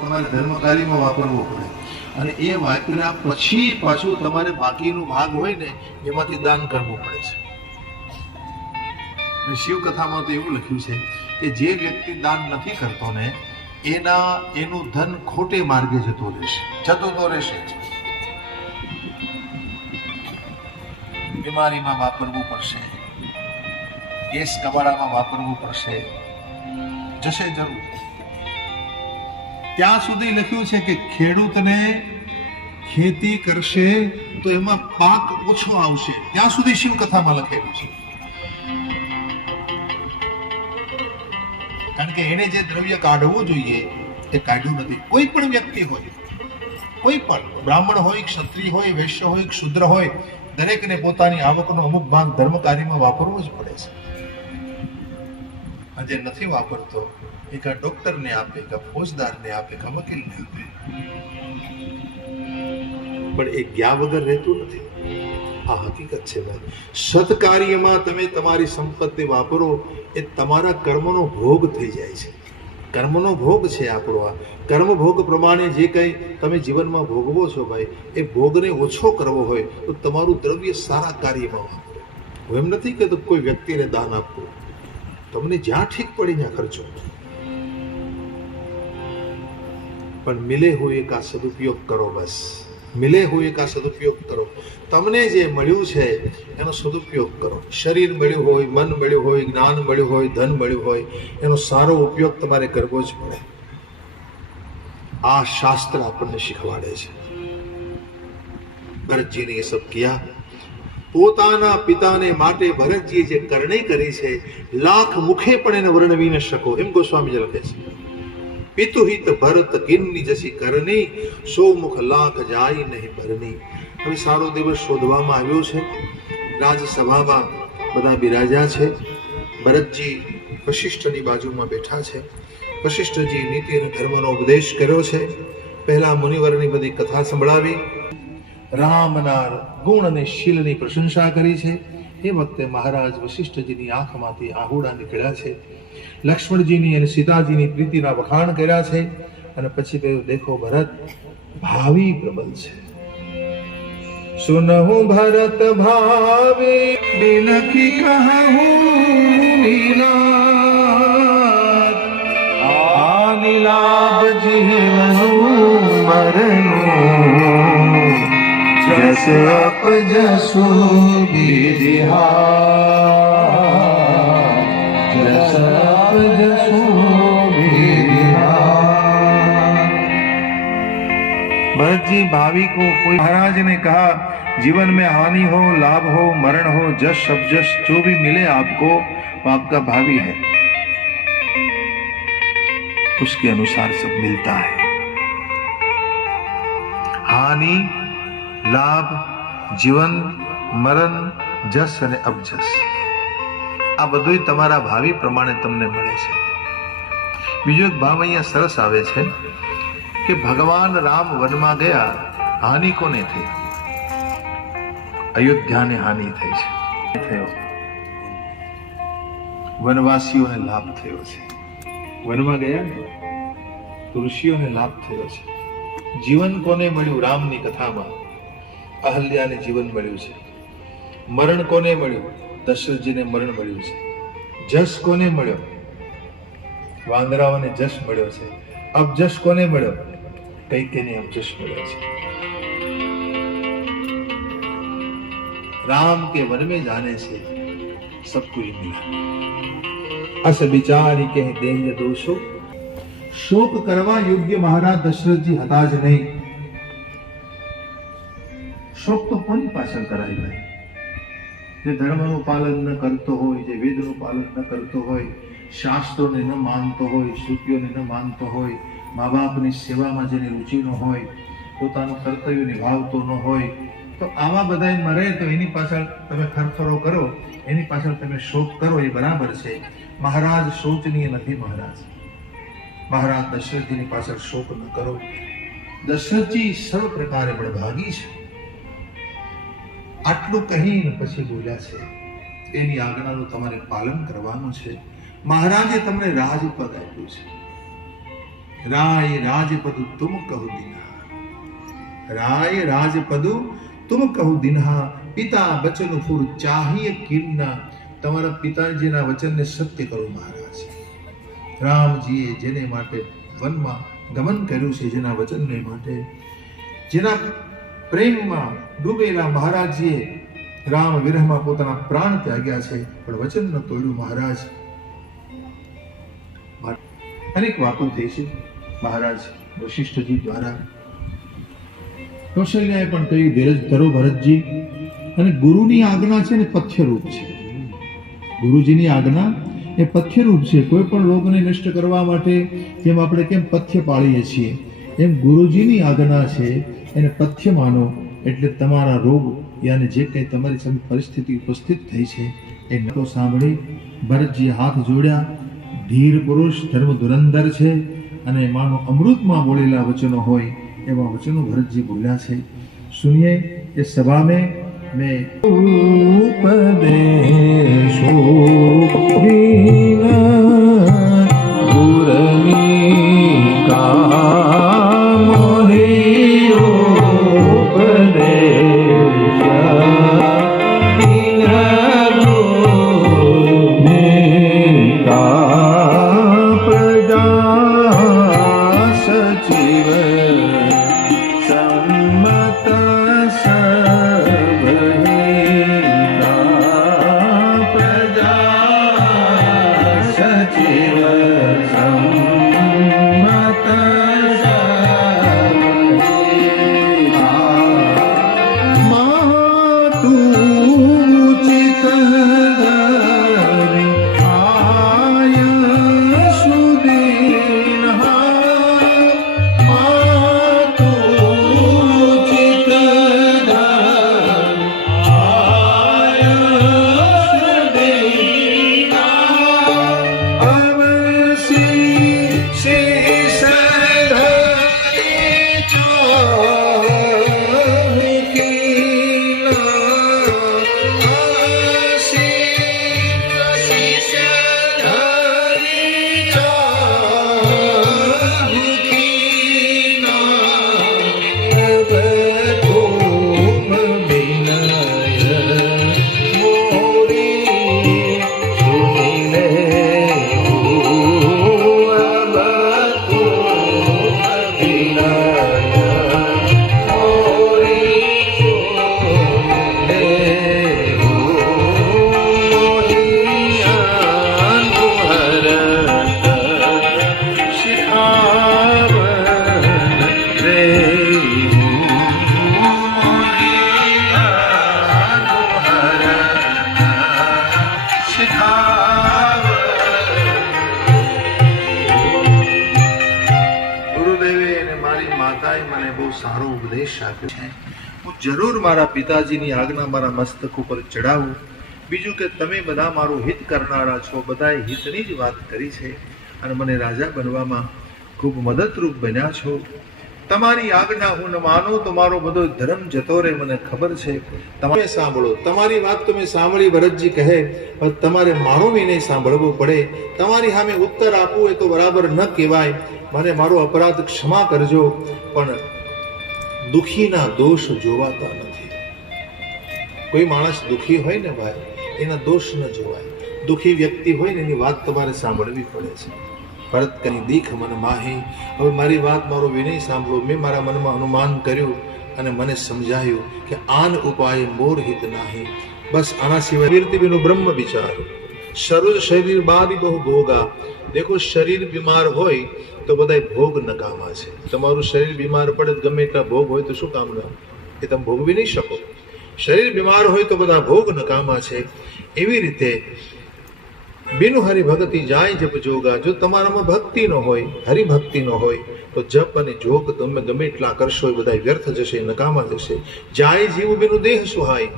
તમારે ધર્મ કાર્યમાં વાપરવો પડે અને એ વાપર્યા પછી પાછું તમારે બાકીનો ભાગ હોય ને એમાંથી દાન કરવું પડે છે. શિવ કથામાં તો એવું લખ્યું છે કે જે વ્યક્તિ દાન નથી કરતો ને એનું ધન ખોટે માર્ગે જતો રહેશે. બીમારીમાં વાપરવું પડશે, કેસ કબાડામાં વાપરવું પડશે, જશે જરૂર. ત્યાં સુધી લખ્યું છે કે ખેડૂતને ખેતી કરશે તો એમાં પાક ઓછો આવશે, ત્યાં સુધી શિવ કથામાં લખેલું છે. કારણ કે એને જે દ્રવ્ય કાઢવું જોઈએ એ કાઢ્યું નથી. કોઈ પણ વ્યક્તિ હોય, કોઈ પણ બ્રાહ્મણ હોય, ક્ષત્રિય હોય, વૈશ્ય હોય, શૂદ્ર હોય, દરેકને પોતાની આવકનો અમુક ભાગ ધર્મ કાર્યમાં વાપરવો જ પડે છે. આજે નથી વાપરતો એ કા ડોક્ટરને આપે, કા ફોજદારને આપે, કા વકીલને આપે, પણ એ ગયા વગર રહેતું નથી. આ હકીકત છે ભાઈ. સત્કાર્યમાં તમે તમારી સંપત્તિ વાપરો એ તમારા કર્મનો ભોગ થઈ જાય છે. કર્મનો ભોગ છે આપણો. આ કર્મ ભોગ પ્રમાણે જે કંઈ તમે જીવનમાં ભોગવો છો ભાઈ, એ ભોગને ઓછો કરવો હોય તો તમારું દ્રવ્ય સારા કાર્યમાં વાપરો. હું એમ નથી કહેતો કોઈ વ્યક્તિને દાન આપવું, તમને જ્યાં ઠીક પડી ત્યાં ખર્ચો, પણ મિલે હોય કા સદુપયોગ કરો. બસ મિલે હોય કા સદુપયોગ કરો. તમને જે મળ્યું છે એનો સદુપયોગ કરો. શરીર મળ્યું હોય, મન મળ્યું હોય, જ્ઞાન મળ્યું હોય, ધન મળ્યું હોય, એનો સારો ઉપયોગ તમારે કરવો જ પડે. આ શાસ્ત્ર આપણને શીખવાડે છે. ભરતજીને એ સબ કિયા. પોતાના પિતાને માટે ભરતજીએ જે કરણી કરી છે લાખ મુખે પણ એને વર્ણવી ન શકો, એમ ગોસ્વામીજી લખે છે. પિતુહિત ભરત કિન્ની જસી કરણી, સો મુખ લાખ જાય નહીં ભરની. હવે સારો દિવસ શોધવામાં આવ્યો છે. રાજસભામાં બધા બિરાજ્યા છે. ભરતજી વશિષ્ઠની બાજુમાં બેઠા છે. વશિષ્ઠજી નીતિ અને ધર્મનો ઉપદેશ કર્યો છે. પહેલા મુનિવરની બધી કથા સંભળાવી, રામના ગુણ અને શીલની પ્રશંસા કરી છે. એ વખતે મહારાજ વશિષ્ઠજીની આંખમાંથી આહુડા નીકળ્યા છે. લક્ષ્મણજીની અને સીતાજીની પ્રીતિના વખાણ કર્યા છે. અને પછી કહ્યું, દેખો ભરત ભાવિ પ્રબલ છે. સુનહું ભરત ભાવે બિનકી કહું લીલા, આનિ લાભ જીવનું મરનું, જસ અપ જસુ વિધિહા, जस अप जसु विधिहा. भरत जी भावी को कोई महाराज ने कहा, जीवन में हानि हो, लाभ हो, मरण हो, जस अब जस जो भी मिले आपको वो आपका भावी है, उसके अनुसार सब मिलता है. हानि, लाभ, जीवन, मरण, जस અને અબજસ આ બધું તમારા ભાવિ પ્રમાણે તમને મળે છે. બીજો એક ભાવ અહીંયા સરસ આવે છે કે ભગવાન રામ વનમાં ગયા, હાનિ કોને થઈ? અયોધ્યાને હાનિ થઈ છે. વનવાસીઓને લાભ થયો છે. વનમાં ગયા ને તો ઋષિઓને લાભ થયો છે. જીવન કોને મળ્યું? રામની કથામાં અહલ્યાને જીવન મળ્યું છે. મરણ કોને મળ્યું? દશરથજીને મરણ મળ્યું છે. જસ કોને મળ્યો? વાંદરાઓને જસ મળ્યો છે. અબજસ કોને મળ્યો? કૈકેયને અબજસ મળ્યો છે. राम के वन में जाने से सबको ही मिला. अस विचारी के देंगे दोषो. शोक करवा योग्य महाराज दशरथजी હતા જ નહીં. શોક તો કોની પાછળ કરાય ભાઈ? જે ધર્મનું પાલન ન કરતો હોય, જે વેદનું પાલન ન કરતો હોય, શાસ્ત્રોને ન માનતો હોય, શ્રુતિઓને ન માનતો હોય, મા બાપની સેવામાં જેની રુચિ ન હોય, પોતાનું કર્તવ્ય નિભાવતો ન હોય, તો આવા બધા મરે તો એની પાછળ તમે ખરખરો કરો, એની પાછળ તમે શોક કરો, એ બરાબર છે. મહારાજ શોચનીય નથી. મહારાજ દશરથજીની પાછળ શોક ન કરો. દશરથજી સર્વ પ્રકારે બળભાગી છે. આટલું કહીને પછી બોલ્યા છે, એની આજ્ઞાનું તમારે પાલન કરવાનું છે. મહારાજે તમને રાજપદ આપ્યું છે. રાય રાજપદુ તુમ કહુ દિનહા, રાય રાજપદુ તુમ કહુ દિનહા, પિતા બચન ફુર ચાહીએ કિરના, તમારા પિતાજીના વચનને સત્ય કરો મહારાજ. રામજીએ જેને માટે વનમાં ગમન કર્યું છે, જેના વચનને માટે, જેના પ્રેમમાં ડૂબેલા મહારાજજીએ રામ વિરહમાં પોતાના પ્રાણ ત્યાગ્યા છે, પણ વચન ન તોડ્યું મહારાજ. અનેક વાતો થઈ છે મહારાજ વશિષ્ઠજી દ્વારા. કૌશલ્યાએ પણ કહ્યું ધીરજ ધરો ભરતજી, અને ગુરુની આજ્ઞા છે ને પથ્યરૂપ છે. ગુરુજીની આજ્ઞા એ પથ્યરૂપ છે. કોઈ પણ રોગને નષ્ટ કરવા માટે જેમ આપણે કેમ પથ્ય પાળીએ છીએ, એમ ગુરુજીની આજ્ઞા છે એને પથ્ય માનો. એટલે તમારા રોગ યાની જે કંઈ તમારી સામે પરિસ્થિતિ ઉપસ્થિત થઈ છે એ નતો સાંભળી ભરતજીએ હાથ જોડ્યા. ધીર પુરુષ ધર્મ ધુરંધર છે અને માનો અમૃતમાં બોલેલા વચનો હોય એવા વચનો ભરતજી બોલ્યા છે. સુનિએ એ સભા મેં ઉપદેશો સારો ઉપદેશ આપ્યો છે. હું જરૂર મારા પિતાજીની આજ્ઞા મારા મસ્તક ઉપર ચડાવું. બીજું કે તમે બધા મારું હિત કરનારા છો, બધાએ હિતની જ વાત કરી છે અને મને રાજા બનવામાં ખૂબ મદદરૂપ બન્યા છો. તમારી આજ્ઞા હું ન માનું તો મારો બધો ધર્મ જતો રહે, મને ખબર છે. તમે સાંભળો, તમારી વાત તમે સાંભળી. ભરતજી કહે તમારે મારું વિનય સાંભળવું પડે. તમારી સામે ઉત્તર આપવું એ તો બરાબર ન કહેવાય. મને મારો અપરાધ ક્ષમા કરજો, પણ દુખીના દોષ જોવાતા નથી. કોઈ માણસ દુખી હોય ને ભાઈ, એના દોષ ન જોવાય. દુખી વ્યક્તિ હોય ને એની વાત તમારે સાંભળવી પડે છે. ભરત કની દીખ મન માહી. હવે મારી વાત, મારો વિનય સાંભળો. મેં મારા મનમાં અનુમાન કર્યું અને મને સમજાયું કે આન ઉપાય મોર હિત નાહી. બસ આના સિવાય વીરતીબેનો બ્રહ્મ વિચાર. સરોજ શરીર બાદી બહુ ભોગા. દેખો, શરીર બીમાર હોય તો બધા ભોગ નકામા છે. તમારું શરીર બીમાર પડે, ગમે એટલા ભોગ હોય તો શું કામના? એ તમે ભોગવી નહીં શકો. શરીર બીમાર હોય તો બધા ભોગ નકામા છે. એવી રીતે બિનુ હરિભક્તિ જાય જપ જોગા. જો તમારામાં ભક્તિ ન હોય, હરિભક્તિ ન હોય તો જપ અને જોગ તમે ગમે એટલા કરશો એ બધા વ્યર્થ જશે, નકામા જશે. જાય જીવ બિનુ દેહ સુહાય.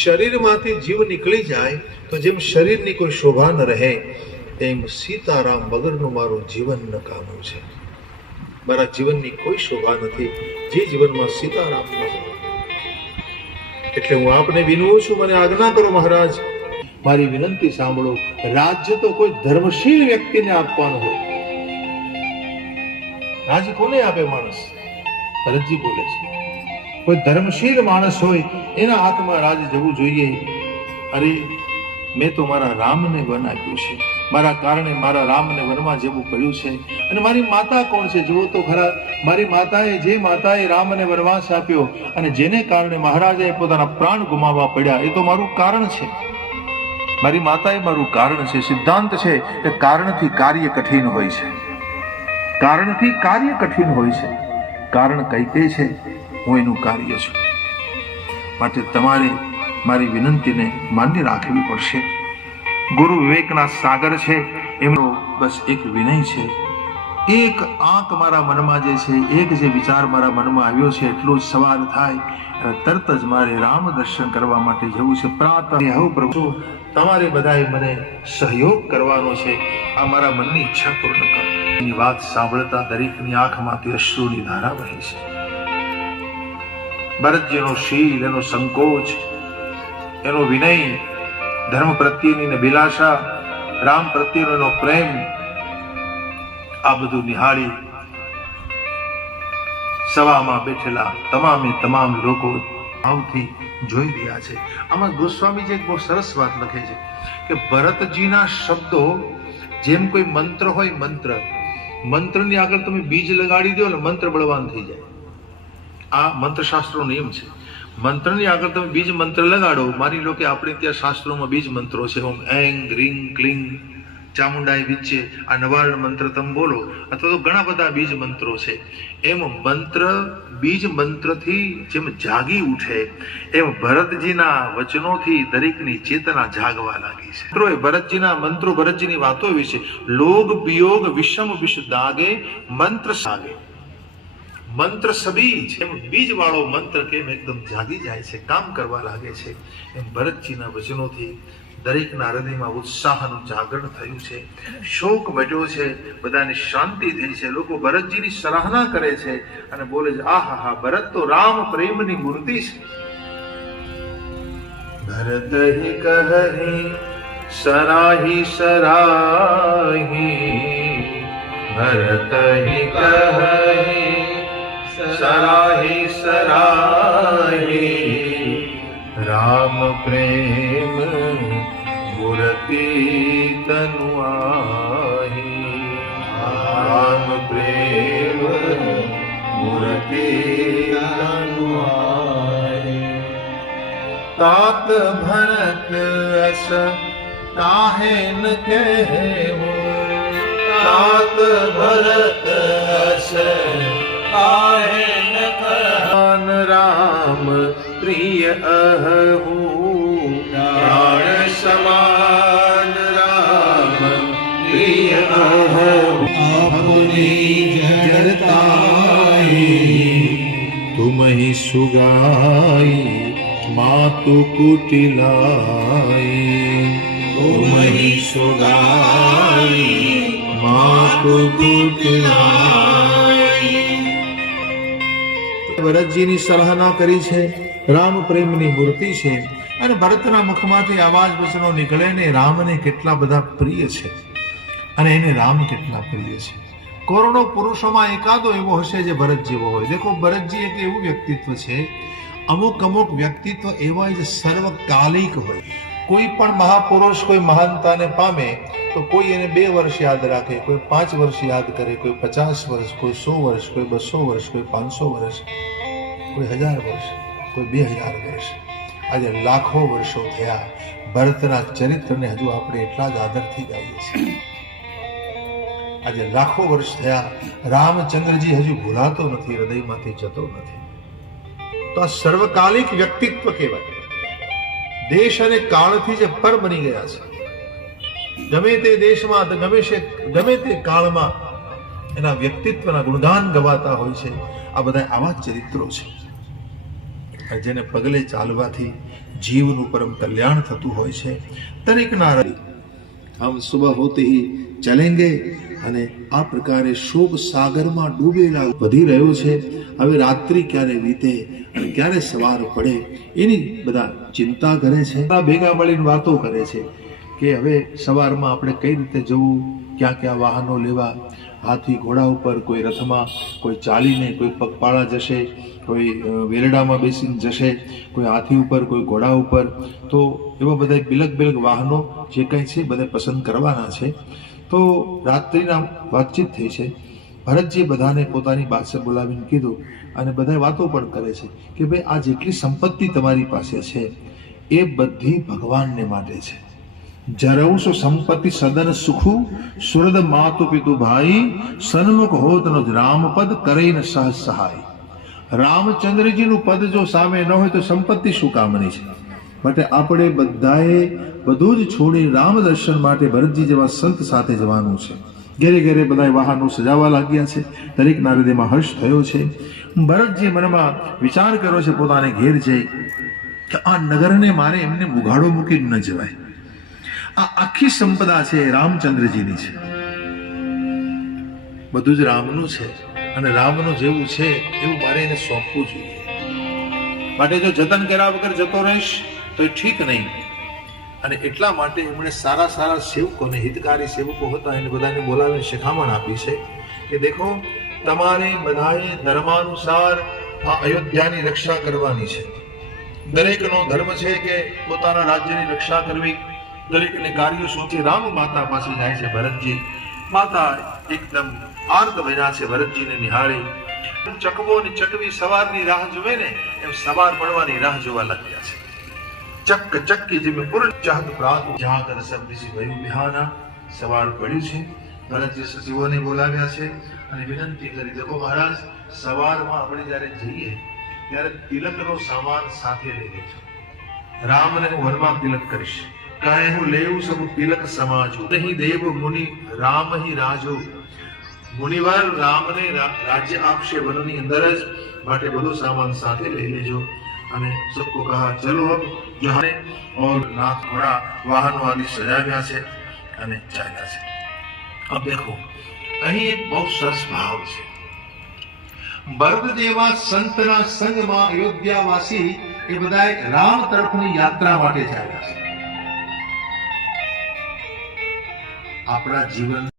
શરીરમાંથી જીવ નીકળી જાય તો જેમ શરીરની કોઈ શોભા ન રહે, તેમ સીતારામ વગરનું મારું જીવન નકામું છે. મારા જીવનની કોઈ શોભા નથી જે જીવનમાં સીતારામ ન હોય. એટલે હું આપને વિનવું છું, મને આજ્ઞા કરો મહારાજ. મારી વિનંતી સાંભળો. રાજ્ય તો કોઈ ધર્મશીલ વ્યક્તિને આપવાનું હોય. રાજી કોને આપે માણસ? ભરતજી બોલે છે કોઈ ધર્મશીલ માણસ હોય એના હાથમાં રાજ જવું જોઈએ. અરે મેં તો મારા રામને વન આપ્યું છે, મારા કારણે મારા રામને વનમાં જવું પડ્યું છે. અને મારી માતા કોણ છે જુઓ તો ખરા. મારી માતાએ જે માતાએ રામને વનવાસ આપ્યો અને જેને કારણે મહારાજાએ પોતાના પ્રાણ ગુમાવવા પડ્યા, એ તો મારું કારણ છે. મારી માતાએ મારું કારણ છે. સિદ્ધાંત છે કે કારણથી કાર્ય કઠિન હોય છે. કારણથી કાર્ય કઠિન હોય છે. કારણ કઈ કઈ છે, હું એનું કાર્ય છું. માટે તમારે મારી વિનંતીને માન્ય રાખવી પડશે. ગુરુ વિવેકના સાગર છે, એમનો બસ એક વિનય છે. એક આંક મારા મનમાં જે છે, એક જે વિચાર મારા મનમાં આવ્યો છે, એટલો જ સવાર થાય અને તરત જ મારે રામ દર્શન કરવા માટે જવું છે. પ્રાતઃ હવે પ્રભુ તમારે બધાએ મને સહયોગ કરવાનો છે. આ મારા મનની ઈચ્છા પૂર્ણ કરો. એની વાત સાંભળતા દરેકની આંખમાંથી અશ્રુની ધારા વહે છે. ભરતજીનો શીલ, એનો સંકોચ, એનો વિનય, ધર્મ પ્રત્યેની અભિલાષા, રામ પ્રત્યેનો એનો પ્રેમ, આ બધું નિહાળી સભામાં બેઠેલા તમામે તમામ લોકો ભાવથી જોઈ રહ્યા છે. આમાં ગોસ્વામીજી એક બહુ સરસ વાત લખે છે કે ભરતજીના શબ્દો જેમ કોઈ મંત્ર હોય, મંત્રની આગળ તમે બીજ લગાડી દો એટલે મંત્ર બળવાન થઈ જાય. આ મંત્ર શાસ્ત્રનો નિયમ છે. મંત્રની આગળ તમે બીજ મંત્ર લગાડો, માની લો કે આપણે ત્યાં શાસ્ત્રોમાં બીજ મંત્રો છે, ઓમ એંગ રીંગ ક્લિંગ ચામુંડાઈ વિચ્ચે, આ નવાર્ણ મંત્ર તમે બોલો, અથવા તો ઘણા બધા બીજ મંત્રો છે. એમ મંત્ર બીજ મંત્રથી જેમ જાગી ઉઠે, એમ ભરતજીના વચનોથી દરેકની ચેતના જાગવા લાગી છે. ભરતજીના મંત્રો, ભરતજીની વાતો એવી છે, લોગ વિયોગ વિષમ વિષ દાગે મંત્ર સાગે. મંત્ર સબીજ, એમ બીજ વાળો મંત્ર કેમ એકદમ જાગી જાય છે, કામ કરવા લાગે છે, એમ ભરતજીના વચનોથી દરેકના હૃદયમાં ઉત્સાહનું જાગરણ થયું છે. શોક મટ્યો છે, બધાની શાંતિ થઈ છે. લોકો ભરતજીની સરાહના કરે છે અને બોલે છે, આહા હા, ભરત તો રામ પ્રેમની મૂર્તિ છે. ભરત હિ કહી સરાહી સરાહી, ભરત હિ કહી સરાહી સરાહી, રામ પ્રેમ મૂર્તિ તનુ આહી, રામ પ્રેમ મૂર્તિ તનુ આહી. तात भरत अस काहे न कहेवो, तात भरत अस काहे न कहन, राम प्रिय अहू प्राण समान, राम प्रिय अहू अपनी जड़ताई, तुम ही सुगाई मातु कुटिलाई, तुम ही सुगाई मातु कुटिलाई. ભરતજીની સરાહના કરી છે, રામ પ્રેમની મૂર્તિ છે. અને ભરતના મુખમાંથી આવા જ વચનો નીકળે ને રામને કેટલા બધા પ્રિય છે અને એને રામ કેટલા પ્રિય છે. કરોડો પુરુષોમાં એકાદો એવો હશે જે ભરત જેવો હોય. દેખો, ભરતજી એક એવું વ્યક્તિત્વ છે, અમુક વ્યક્તિત્વ એવા જ સર્વકાલિક હોય. કોઈ પણ મહાપુરુષ કોઈ મહાનતાને પામે તો કોઈ એને 2 વર્ષ યાદ રાખે, કોઈ 5 વર્ષ યાદ કરે, કોઈ 50 વર્ષ, કોઈ 100 વર્ષ, કોઈ 200 વર્ષ, કોઈ 500 વર્ષ, કોઈ 1000 વર્ષ, કોઈ 2000 વર્ષ. આજે લાખો વર્ષો થયા. ભરતના ચરિત્રને હજુ આપણે એટલા જ આદરથી ગાઈએ છીએ. આજે લાખો વર્ષ થયા, રામચંદ્રજી હજુ ભૂલાતો નથી, હૃદયમાંથી જતો નથી. તો આ સર્વકાલિક વ્યક્તિત્વ કહેવાય. દેશ અને કાળથી જે પર બની ગયા છે. ગમે તે દેશમાં, ગમે તે કાળમાં એના વ્યક્તિત્વના ગુણગાન ગવાતા હોય છે. આ બધા આવા ચરિત્રો છે જેને પગલે ચાલવાથી જીવનું પરમ કલ્યાણ થતું હોય છે. દરેકના હમ સુબહ હોતે હી ચલેંગે. અને આ પ્રકારે શોક સાગરમાં ડૂબેલા વધી રહ્યો છે. હવે રાત્રિ ક્યારે વીતે અને ક્યારે સવાર પડે એની બધા ચિંતા કરે છે. ભેગા મળીને વાતો કરે છે કે હવે સવારમાં આપણે કઈ રીતે જવું, ક્યાં ક્યાં વાહનો લેવા, હાથી ઘોડા ઉપર, કોઈ રથમાં, કોઈ ચાલીને, કોઈ પગપાળા જશે, કોઈ વેલડામાં બેસીને જશે, કોઈ હાથી ઉપર, કોઈ ઘોડા ઉપર. તો એવા બધા બિલક વાહનો જે કંઈ છે બધા પસંદ કરવાના છે. તો રાત્રિના વાતચીત થઈ છે. ભરતજી બધાને પોતાની પાસે બોલાવીને કીધું અને બધા વાતો પણ કરે છે કે ભાઈ આ જેટલી સંપત્તિ તમારી પાસે છે એ બધી ભગવાનને માટે છે. જરવશો સંપત્તિ સદન સુખું સુરદ માતુ પિતુ ભાઈ સન્મુખ હોત નો રામપદ કરે ન સહ સહાય. રામચંદ્રજીનું પદ જો સામે ન હોય તો સંપત્તિ શું કામની છે. માટે આપણે બધાએ બધું જ છોડી રામ દર્શન માટે ભરતજી જેવા સંત સાથે જવાનું છે. ઘેરે ઘેરે બધા વાહનો સજાવવા લાગ્યા છે. દરેકના હૃદયમાં હર્ષ થયો છે. ભરતજી મનમાં વિચાર કર્યો છે પોતાને ઘેર જઈ કે આ નગરને મારે એમને ઉઘાડો મૂકી ન જવાય. આ આખી સંપદા છે રામચંદ્રજીની છે, બધું જ રામનું છે અને રામનું જેવું છે એવું મારે એને સોંપવું જોઈએ. માટે જો જતન કર્યા વગર જતો રહીશ તો એ ઠીક નહીં. અને એટલા માટે એમણે સારા સેવકોને, હિતકારી સેવકો હતા એને બધાને બોલાવીને શિખામણ આપી છે કે દેખો તમારે બધાએ ધર્માનુસાર આ અયોધ્યાની રક્ષા કરવાની છે. દરેકનો ધર્મ છે કે પોતાના રાજ્યની રક્ષા કરવી. દરેકને કાર્યો સોંપી રામ માતા પાસે જાય છે ભરતજી. માતા એકદમ આર્ત બન્યા છે ભરતજીને નિહાળી. ચકવો ને ચકવી સવારની રાહ જોવે ને એમ સવાર પડવાની રાહ જોવા લાગ્યા છે. ચક ચક્કી જેમ પૂર્ણ ચાહત પ્રાત જહાં કર સબ દિશી ભયું બિહાના. સવાર પડ્યું છે. ભરતજી સચિવોને બોલાવ્યા છે અને વિનંતી કરી દેખો મહારાજ સવારમાં આપણે જ્યારે જઈએ ત્યારે તિલકનો સામાન સાથે લઈ લેજો. રામને હું વનમાં તિલક કરીશ. કહે હું લેવું સબ તિલક સમાજો નહીં દેવ મુનિ રામ હી રાજો. મુનિવાર રામને રાજ્ય આપશે વનની અંદર જ. માટે બધો સામાન સાથે લઈ લેજો. અને સબકો કહા ચલો અબ જહાને ઓર નાથ ઘોડા વાહનો આદિ સજાવ્યા છે અને ચાલ્યા છે. अब देखो અહીં એક બહુ સરસ ભાવ છે. ભરત જેવા સંતના સંગમાં અયોધ્યાવાસી એ બધા રામ તરફની યાત્રા માટે ચાલ્યા છે. આપણા જીવન